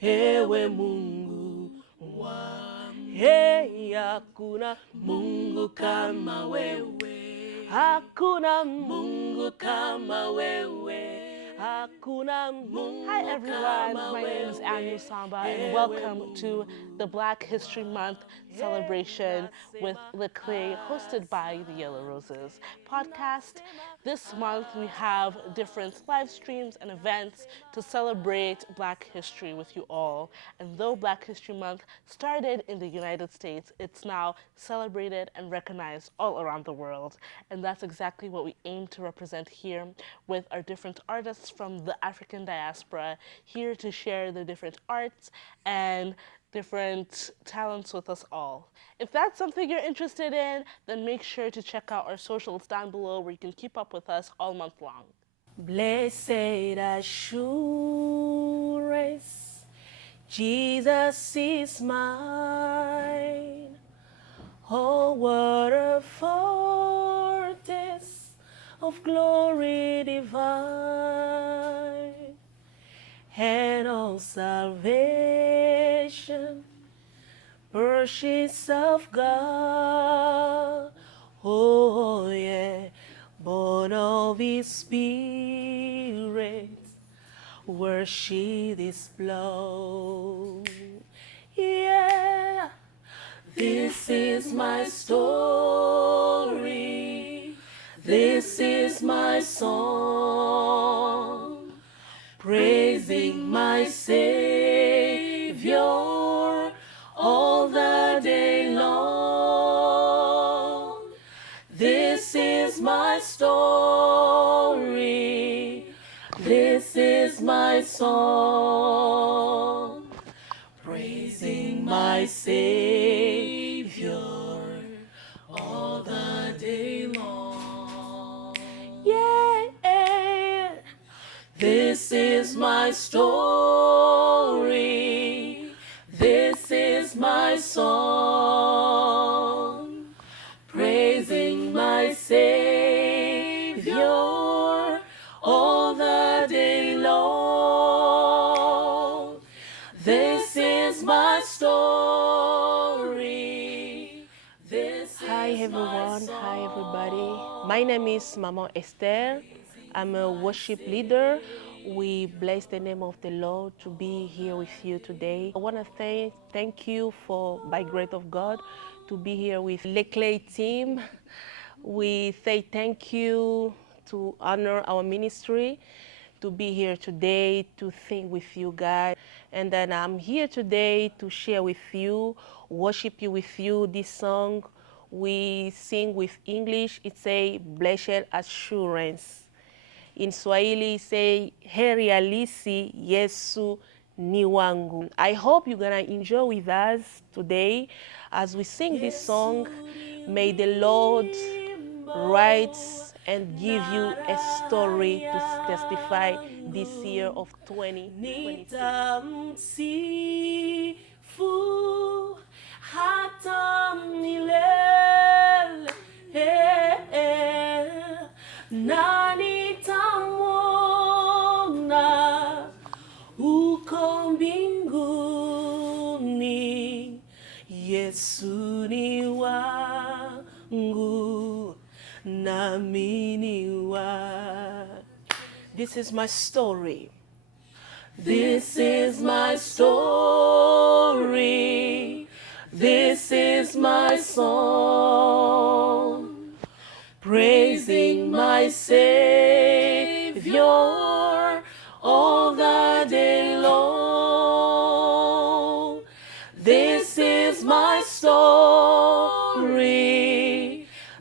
ewe Mungu wangu. Hey, hakuna Mungu kama wewe, hakuna Mungu kama wewe, hakuna Mungu. Hi everyone, my name is Anu Samba and welcome to the Black History Month celebration with Le Clay, hosted by the Yellow Roses podcast. This month we have different live streams and events to celebrate Black history with you all. And though Black History Month started in the United States, it's now celebrated and recognized all around the world. And that's exactly what we aim to represent here with our different artists from the African diaspora here to share their different arts and different talents with us all. If that's something you're interested in, then make sure to check out our socials down below where you can keep up with us all month long. Blessed assurance, Jesus is mine. Oh, what a foretaste of glory divine, and all salvation, purchase of God. Oh, yeah, born of His Spirit, where shed His blood. Yeah, this is my story. This is my song, praising my Savior all the day long. This is my story. This is my song, praising my Savior all the day long. Yeah, this is my story. This is my song, praising my Savior all the day long. This is my story. Hi everyone, hi everybody. My name is Maman Esther. I'm a worship leader. We bless the name of the Lord to be here with you today. I want to thank you for, by grace of God, to be here with Le Clay team. We say thank you to honor our ministry, to be here today, to sing with you guys. And then I'm here today to share with you, worship you with you this song. We sing with English, it's a blessed assurance. In Swahili, say, heri halisi Yesu ni wangu. I hope you're gonna enjoy with us today as we sing this song. May the Lord write and give you a story to testify this year of 2026. Nitamsifu hata milele, na nitamwona uko mbinguni. Yesu ni wangu, nami ni wake. This is my story. This is my story. This is my song, praising my Savior all the day long. This is my story.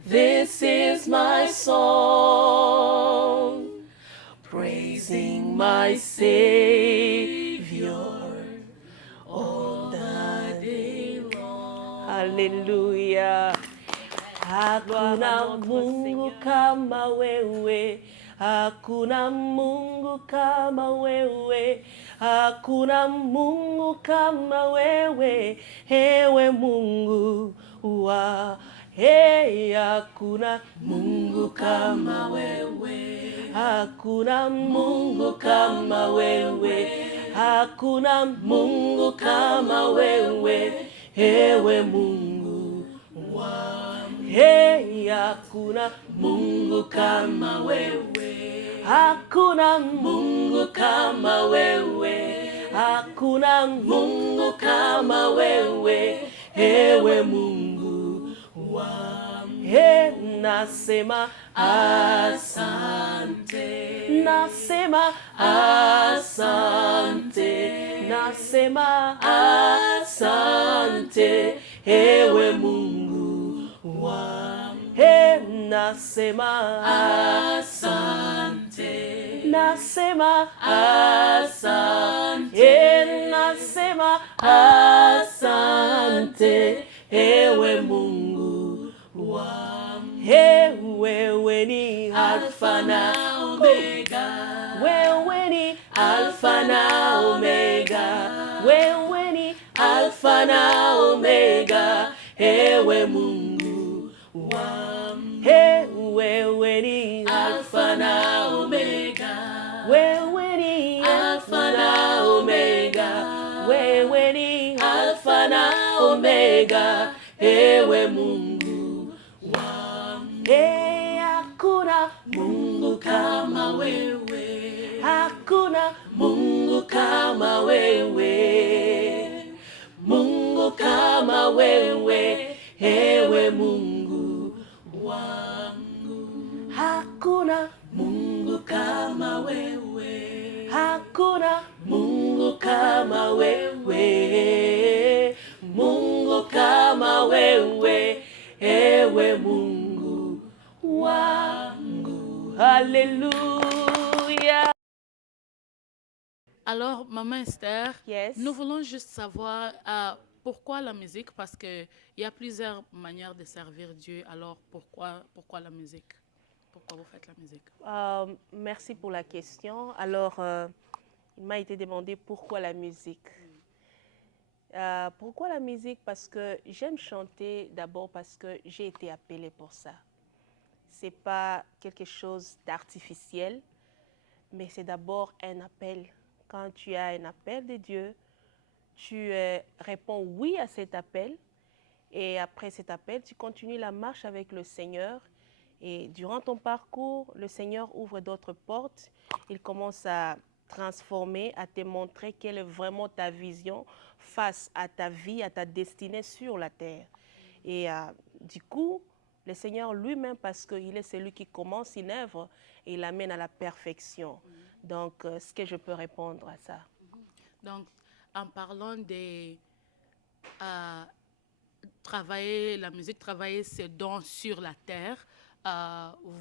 This is my song, praising my Savior all the day long. Hallelujah. Hakuna Mungu kama wewe, hakuna Mungu kama wewe, hakuna Mungu kama wewe, ewe Mungu wa hey, hakuna Mungu kama wewe, hakuna Mungu kama wewe, hakuna Mungu kama wewe, ewe Mungu wangu. Hey, hakuna Mungu kama wewe, hakuna Mungu kama wewe, hakuna Mungu kama wewe, ewe Mungu wangu. Hey, nasema asante, nasema asante, nasema asante, ewe Mungu wangu. Hey, nasema asante, nasema asante, hey, nasema asante, ewe Mungu wangu. Hey, wewe ni Alfa na Omega, wewe ni Alfa na Omega, wewe ni Alfa na Omega, ewe Mungu wangu. Hey, wewe ni Alfa na Omega, wewe ni Alfa na Omega, wewe ni Alfa na Omega, ewe Mungu wangu. Hey, hakuna Mungu kama wewe, hakuna Mungu kama wewe, Mungu kama wewe, ewe Mungu wangu. Hakuna Mungu kama wewe, hakuna Mungu kama wewe, Mungu kama wewe, ewe Mungu wangu. Alléluia. Alors, Maman Esther, Yes. nous voulons juste savoir pourquoi la musique, parce qu'il y a plusieurs manières de servir Dieu. Alors, pourquoi la musique? Pourquoi vous faites la musique? Merci pour la question. Alors, il m'a été demandé pourquoi la musique. Pourquoi la musique? Parce que j'aime chanter d'abord parce que j'ai été appelée pour ça. Ce n'est pas quelque chose d'artificiel, mais c'est d'abord un appel. Quand tu as un appel de Dieu, tu réponds oui à cet appel. Et après cet appel, tu continues la marche avec le Seigneur. Et durant ton parcours, le Seigneur ouvre d'autres portes. Il commence à transformer, à te montrer quelle est vraiment ta vision face à ta vie, à ta destinée sur la terre. Et du coup, le Seigneur lui-même, parce qu'il est celui qui commence une œuvre et l'amène à la perfection. Donc, ce que je peux répondre à ça. Donc, en parlant de travailler la musique, travailler ses dons sur la terre,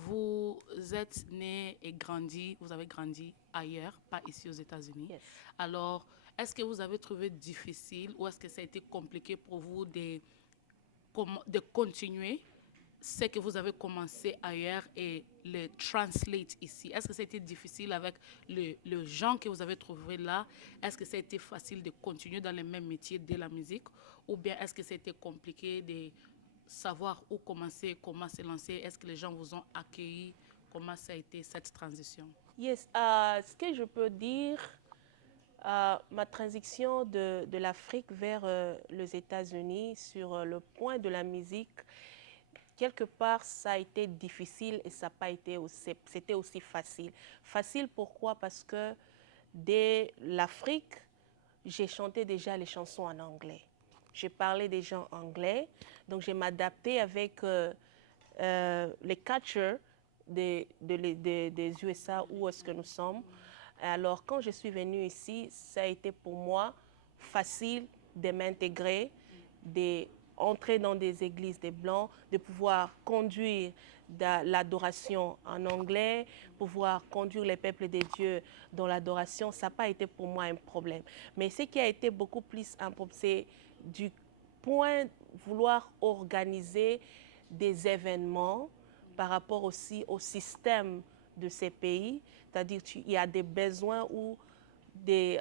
vous êtes né et grandi, vous avez grandi ailleurs, pas ici aux États-Unis. Yes. Alors, est-ce que vous avez trouvé difficile ou est-ce que ça a été compliqué pour vous de continuer ce que vous avez commencé ailleurs et le translate ici? Est-ce que ça a été difficile avec le genre que vous avez trouvé là? Est-ce que ça a été facile de continuer dans le même métier de la musique? Ou bien est-ce que ça a été compliqué de savoir où commencer, comment se lancer? Est-ce que les gens vous ont accueilli? Comment ça a été cette transition? Yes, ce que je peux dire, ma transition de l'Afrique vers les États-Unis sur le point de la musique, quelque part, ça a été difficile et ça n'a pas été aussi, c'était aussi facile. Facile pourquoi? Parce que dès l'Afrique, j'ai chanté déjà les chansons en anglais. Je parlais déjà en anglais, donc je m'adaptais avec les catchers des USA, où est-ce que nous sommes. Alors, quand je suis venue ici, ça a été pour moi facile de m'intégrer, d'entrer dans des églises des Blancs, de pouvoir conduire l'adoration en anglais, pouvoir conduire les peuples de Dieu dans l'adoration. Ça n'a pas été pour moi un problème. Mais ce qui a été beaucoup plus un problème, c'est du point de vouloir organiser des événements par rapport aussi au système de ces pays. C'est-à-dire qu'il y a des besoins ou il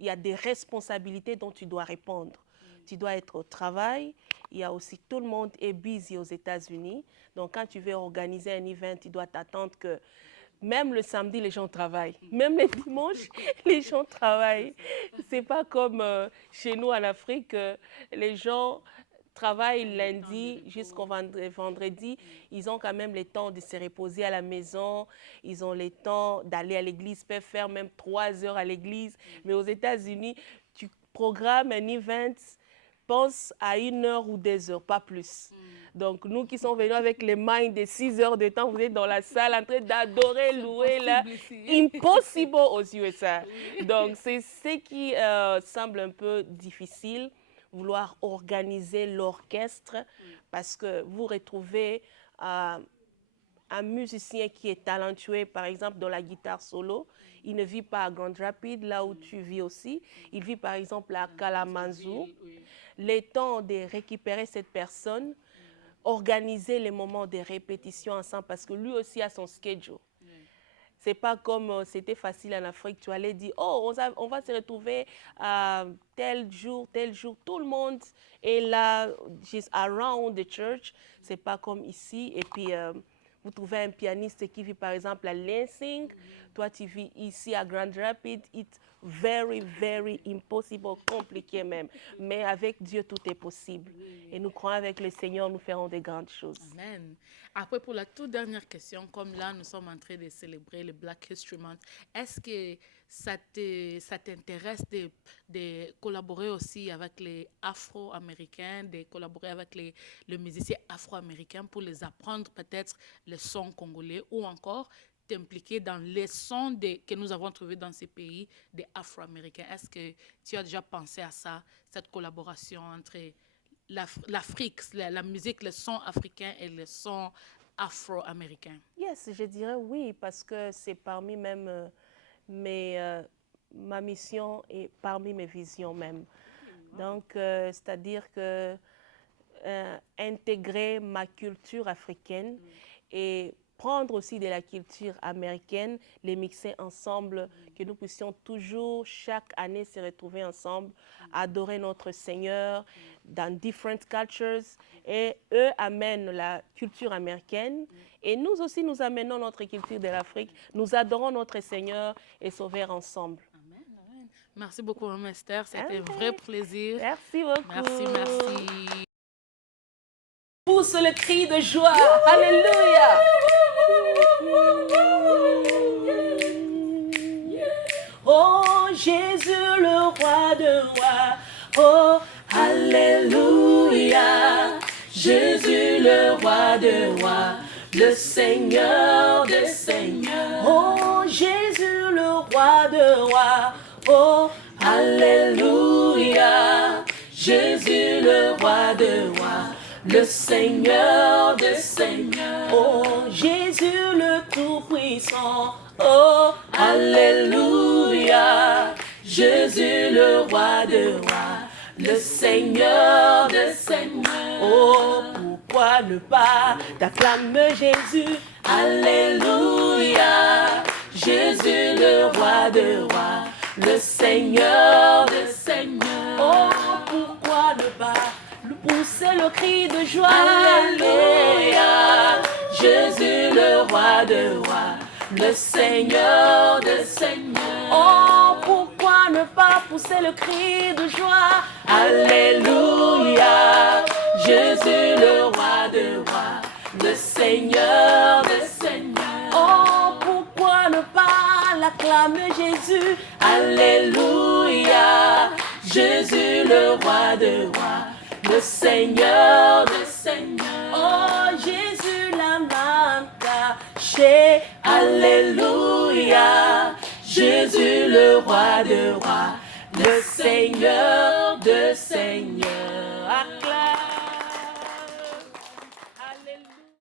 y a des responsabilités dont tu dois répondre. Tu dois être au travail. Il y a aussi tout le monde est busy aux États-Unis. Donc, quand tu veux organiser un event, tu dois t'attendre que même le samedi, les gens travaillent. Même les dimanches, les gens travaillent. C'est pas comme chez nous en Afrique, les gens travaillent lundi jusqu'au vendredi. Ils ont quand même le temps de se reposer à la maison. Ils ont le temps d'aller à l'église. Ils peuvent faire même 3 heures à l'église. Mais aux États-Unis, tu programmes un event, pense à 1 heure ou 2 heures, pas plus. Donc, nous qui sommes venus avec les mains de 6 heures de temps, vous êtes dans la salle en train d'adorer, louer, là. Impossible aux USA. Donc, c'est ce qui semble un peu difficile, vouloir organiser l'orchestre, parce que vous retrouvez un musicien qui est talentueux, par exemple, dans la guitare solo. Il ne vit pas à Grand Rapids, là où tu vis aussi. Il vit, par exemple, à Kalamazoo. Le temps de récupérer cette personne, organiser les moments de répétition ensemble, parce que lui aussi a son schedule. C'est pas comme c'était facile en Afrique, tu allais dire, oh, on va se retrouver tel jour, tout le monde est là, just around the church. C'est pas comme ici. Et puis, vous trouvez un pianiste qui vit par exemple à Lansing, toi tu vis ici à Grand Rapids, it's very, very impossible, compliqué même. Mais avec Dieu, tout est possible. Et nous croyons avec le Seigneur, nous ferons de grandes choses. Amen. Après, pour la toute dernière question, comme là, nous sommes en train de célébrer le Black History Month, est-ce que ça t'intéresse de collaborer aussi avec les Afro-Américains, de collaborer avec les musiciens afro-américains pour les apprendre peut-être les sons congolais ou encore t'impliquer dans les sons que nous avons trouvés dans ces pays des Afro-Américains? Est-ce que tu as déjà pensé à ça, cette collaboration entre l'Afrique, la musique, le son africain et le son afro-américain? Yes, je dirais oui, parce que c'est parmi même ma mission et parmi mes visions même. Donc, c'est-à-dire que intégrer ma culture africaine et prendre aussi de la culture américaine, les mixer ensemble, que nous puissions toujours, chaque année, se retrouver ensemble, adorer notre Seigneur dans différentes cultures. Et eux amènent la culture américaine et nous aussi, nous amenons notre culture de l'Afrique. Nous adorons notre Seigneur et Sauveur ensemble. Amen, amen. Merci beaucoup, Maman Esther. C'était un vrai plaisir. Merci beaucoup. Merci, merci. Pousse le cri de joie. Alléluia. Oh Jésus, le roi de rois. Oh Alléluia. Jésus, le roi de rois. Le Seigneur des seigneurs. Oh Jésus, le roi de rois. Oh Alléluia. Jésus, le roi de rois. Le Seigneur des seigneurs. Oh Jésus le Tout-Puissant. Oh Alléluia. Jésus le roi de rois. Le Seigneur des seigneurs. Oh, pourquoi ne pas t'acclamer Jésus? Alléluia. Jésus le roi de rois. Le Seigneur des seigneurs. Oh, pourquoi ne pas pousser le cri de joie? Alléluia. Jésus le roi de rois. Le Seigneur des seigneurs. Oh, pourquoi ne pas pousser le cri de joie? Alléluia. Jésus le roi de rois. Le Seigneur des seigneurs. Oh, pourquoi ne pas l'acclamer Jésus? Alléluia. Jésus le roi de rois. Le Seigneur des seigneurs. Oh, Jésus l'âme cachée. Alléluia. Jésus le roi de rois. Le Seigneur